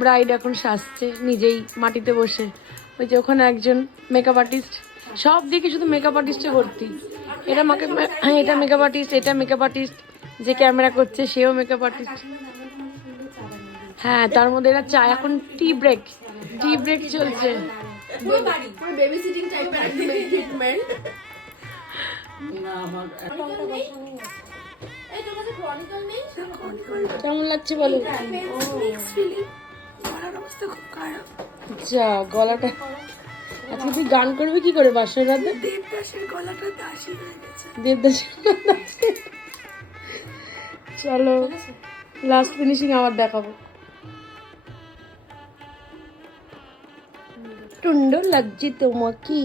Bride এখন সাজছে নিজেই মাটিতে বসে। ওই যে ওখানে একজন মেকআপ আর্টিস্ট, সব দিকে শুধু মেকআপ আর্টিস্টে ভর্তি। এটা এটা মেকআপ আর্টিস্ট, এটা মেকআপ আর্টিস্ট, যে ক্যামেরা করছে সেও মেকআপ আর্টিস্ট। হ্যাঁ, তার মধ্যে এরা চা, এখন টি ব্রেক চলছে। কেমন লাগছে বলো? যা গলাটা, আজকে তুই গান করবি কি করে বাসর রাতে? দেবদাসের গলাটা দাসী হয়ে গেছে। দেবদাসের। চলো লাস্ট ফিনিশিং আবার দেখাবো। টুন্ড লাগছে তোমাকে।